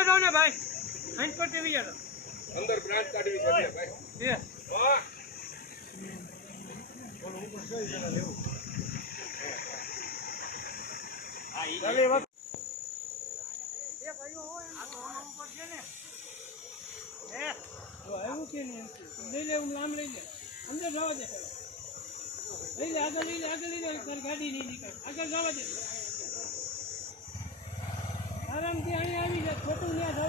ને ભાઈ અહીં પર ટીવી જાડો અંદર બ્રાન્ચ કાઢવી છે ભાઈ એ હા એવું કે નહીં લઈ લે હું લામ લઈ લે અંદર જવા દે લઈ લે આગળ લઈ લે આગળ લઈ લે તારી ગાડી નહીં નીકળે આગળ જવા દે આરામથી અહીં આવી જાય